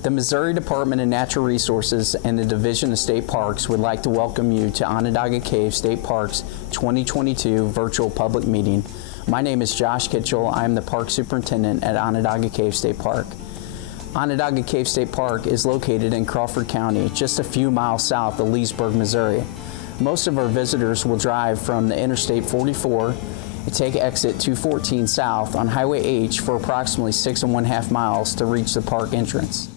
The Missouri Department of Natural Resources and the Division of State Parks would like to welcome you to Onondaga Cave State Park's 2022 virtual public meeting. My name is Josh Kitchell. I am the Park Superintendent at Onondaga Cave State Park. Onondaga Cave State Park is located in Crawford County, just a few miles south of Leasburg, Missouri. Most of our visitors will drive from the Interstate 44 and take exit 214 south on Highway H for approximately 6.5 miles to reach the park entrance.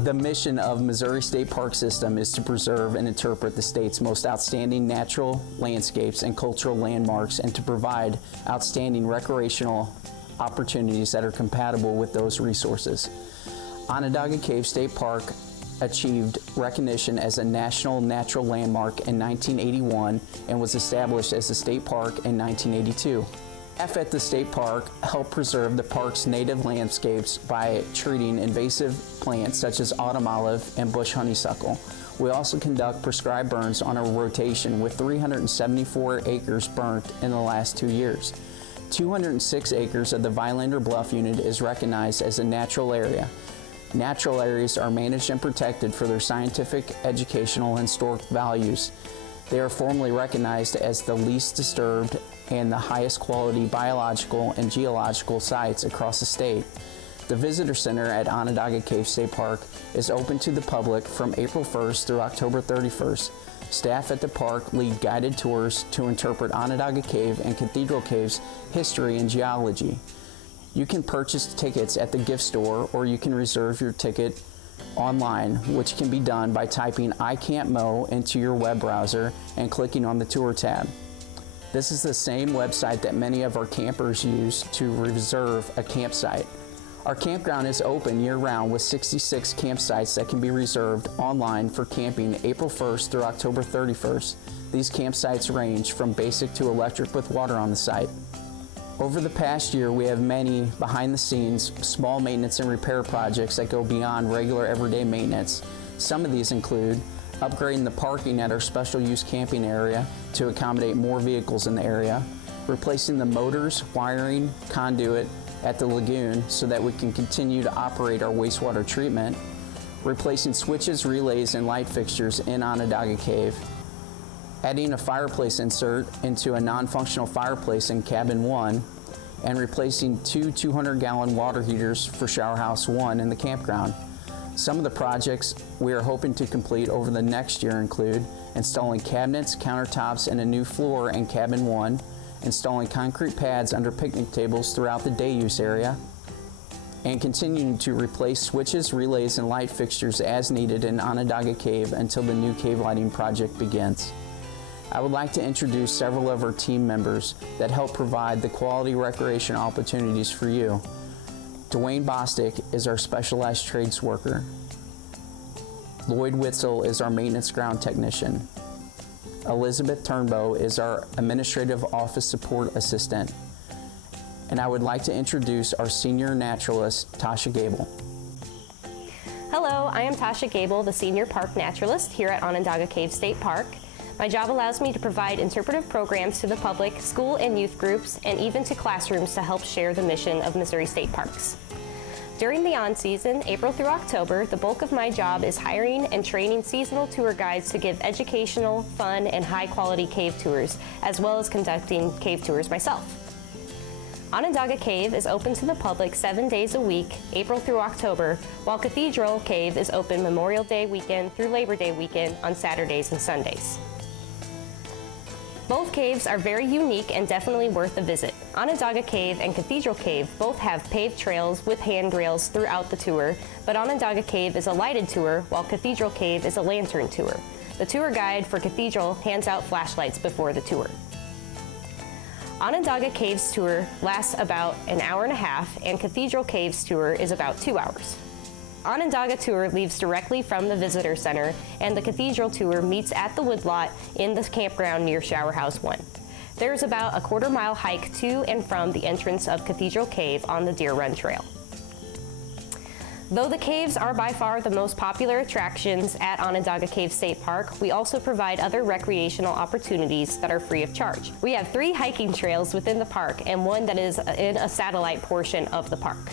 The mission of Missouri State Park System is to preserve and interpret the state's most outstanding natural landscapes and cultural landmarks, and to provide outstanding recreational opportunities that are compatible with those resources. Onondaga Cave State Park achieved recognition as a National Natural Landmark in 1981 and was established as a state park in 1982. Staff at the state park help preserve the park's native landscapes by treating invasive plants such as autumn olive and bush honeysuckle. We also conduct prescribed burns on a rotation, with 374 acres burnt in the last 2 years. 206 acres of the Vinelander Bluff unit is recognized as a natural area. Natural areas are managed and protected for their scientific, educational, and historic values. They are formally recognized as the least disturbed and the highest quality biological and geological sites across the state. The Visitor Center at Onondaga Cave State Park is open to the public from April 1st through October 31st. Staff at the park lead guided tours to interpret Onondaga Cave and Cathedral Cave's history and geology. You can purchase tickets at the gift store, or you can reserve your ticket online, which can be done by typing I Can't Mow into your web browser and clicking on the tour tab. This is the same website that many of our campers use to reserve a campsite. Our campground is open year-round with 66 campsites that can be reserved online for camping April 1st through October 31st. These campsites range from basic to electric with water on the site. Over the past year, we have many behind-the-scenes small maintenance and repair projects that go beyond regular everyday maintenance. Some of these include upgrading the parking at our special use camping area to accommodate more vehicles in the area, replacing the motors, wiring, conduit at the lagoon so that we can continue to operate our wastewater treatment, replacing switches, relays, and light fixtures in Onondaga Cave, adding a fireplace insert into a non-functional fireplace in Cabin 1, and replacing 2 200-gallon water heaters for Shower House 1 in the campground. Some of the projects we are hoping to complete over the next year include installing cabinets, countertops, and a new floor in Cabin 1, installing concrete pads under picnic tables throughout the day use area, and continuing to replace switches, relays, and light fixtures as needed in Onondaga Cave until the new cave lighting project begins. I would like to introduce several of our team members that help provide the quality recreation opportunities for you. Dwayne Bostick is our specialized trades worker. Lloyd Witzel is our maintenance ground technician. Elizabeth Turnbow is our administrative office support assistant. And I would like to introduce our senior naturalist, Tasha Gable. Hello, I am Tasha Gable, the senior park naturalist here at Onondaga Cave State Park. My job allows me to provide interpretive programs to the public, school and youth groups, and even to classrooms to help share the mission of Missouri State Parks. During the on-season, April through October, the bulk of my job is hiring and training seasonal tour guides to give educational, fun, and high-quality cave tours, as well as conducting cave tours myself. Onondaga Cave is open to the public 7 days a week, April through October, while Cathedral Cave is open Memorial Day weekend through Labor Day weekend on Saturdays and Sundays. Both caves are very unique and definitely worth a visit. Onondaga Cave and Cathedral Cave both have paved trails with handrails throughout the tour, but Onondaga Cave is a lighted tour, while Cathedral Cave is a lantern tour. The tour guide for Cathedral hands out flashlights before the tour. Onondaga Cave's tour lasts about an hour and a half, and Cathedral Cave's tour is about 2 hours. Onondaga tour leaves directly from the Visitor Center, and the Cathedral tour meets at the woodlot in the campground near Shower House 1. There is about a quarter-mile hike to and from the entrance of Cathedral Cave on the Deer Run Trail. Though the caves are by far the most popular attractions at Onondaga Cave State Park, we also provide other recreational opportunities that are free of charge. We have 3 hiking trails within the park and one that is in a satellite portion of the park.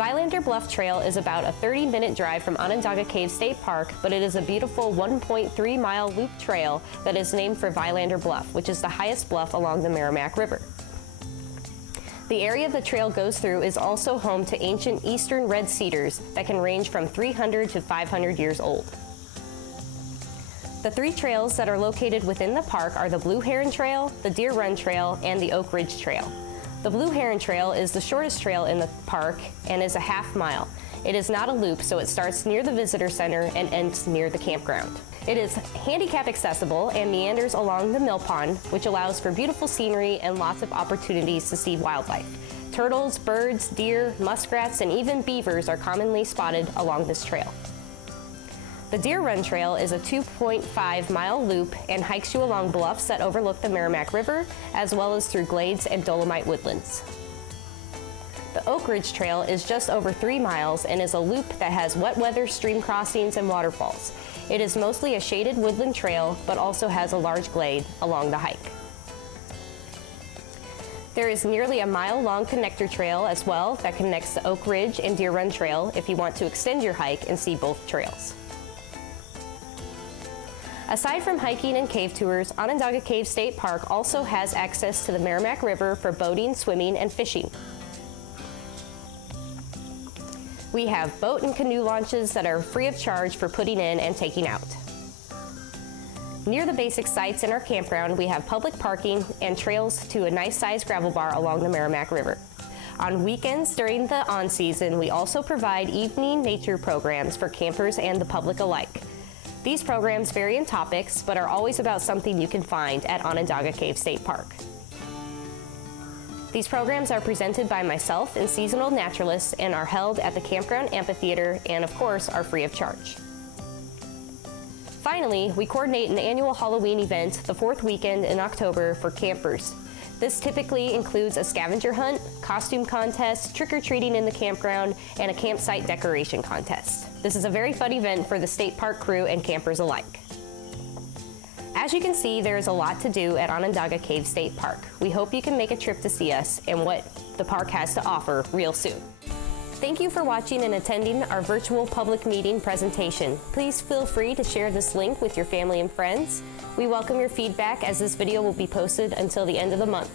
Vinelander Bluff Trail is about a 30-minute drive from Onondaga Cave State Park, but it is a beautiful 1.3-mile loop trail that is named for Vinelander Bluff, which is the highest bluff along the Merrimack River. The area the trail goes through is also home to ancient eastern red cedars that can range from 300 to 500 years old. The 3 trails that are located within the park are the Blue Heron Trail, the Deer Run Trail, and the Oak Ridge Trail. The Blue Heron Trail is the shortest trail in the park and is a half-mile. It is not a loop, so it starts near the visitor center and ends near the campground. It is handicap accessible and meanders along the mill pond, which allows for beautiful scenery and lots of opportunities to see wildlife. Turtles, birds, deer, muskrats, and even beavers are commonly spotted along this trail. The Deer Run Trail is a 2.5-mile loop and hikes you along bluffs that overlook the Merrimack River, as well as through glades and dolomite woodlands. The Oak Ridge Trail is just over 3 miles and is a loop that has wet weather stream crossings and waterfalls. It is mostly a shaded woodland trail, but also has a large glade along the hike. There is nearly a mile-long connector trail as well that connects the Oak Ridge and Deer Run Trail if you want to extend your hike and see both trails. Aside from hiking and cave tours, Onondaga Cave State Park also has access to the Merrimack River for boating, swimming, and fishing. We have boat and canoe launches that are free of charge for putting in and taking out. Near the basic sites in our campground, we have public parking and trails to a nice-sized gravel bar along the Merrimack River. On weekends during the on-season, we also provide evening nature programs for campers and the public alike. These programs vary in topics, but are always about something you can find at Onondaga Cave State Park. These programs are presented by myself and seasonal naturalists and are held at the campground amphitheater and, of course, are free of charge. Finally, we coordinate an annual Halloween event the 4th weekend in October for campers. This typically includes a scavenger hunt, costume contest, trick-or-treating in the campground, and a campsite decoration contest. This is a very fun event for the state park crew and campers alike. As you can see, there is a lot to do at Onondaga Cave State Park. We hope you can make a trip to see us and what the park has to offer real soon. Thank you for watching and attending our virtual public meeting presentation. Please feel free to share this link with your family and friends. We welcome your feedback as this video will be posted until the end of the month.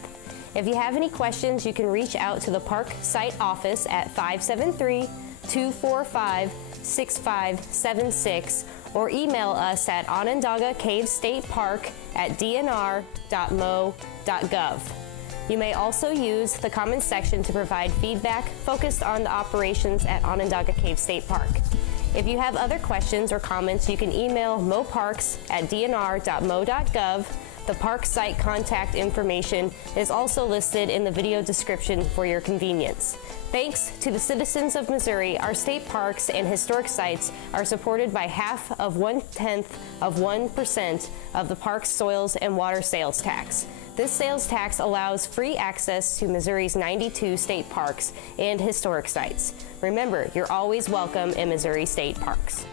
If you have any questions, you can reach out to the park site office at 573-245-6576 or email us at onondagaCaveStatePark@dnr.mo.gov. You may also use the comments section to provide feedback focused on the operations at Onondaga Cave State Park. If you have other questions or comments, you can email moparks@dnr.mo.gov. The park site contact information is also listed in the video description for your convenience. Thanks to the citizens of Missouri, our state parks and historic sites are supported by 0.5% of the park's soils and water sales tax. This sales tax allows free access to Missouri's 92 state parks and historic sites. Remember, you're always welcome in Missouri state parks.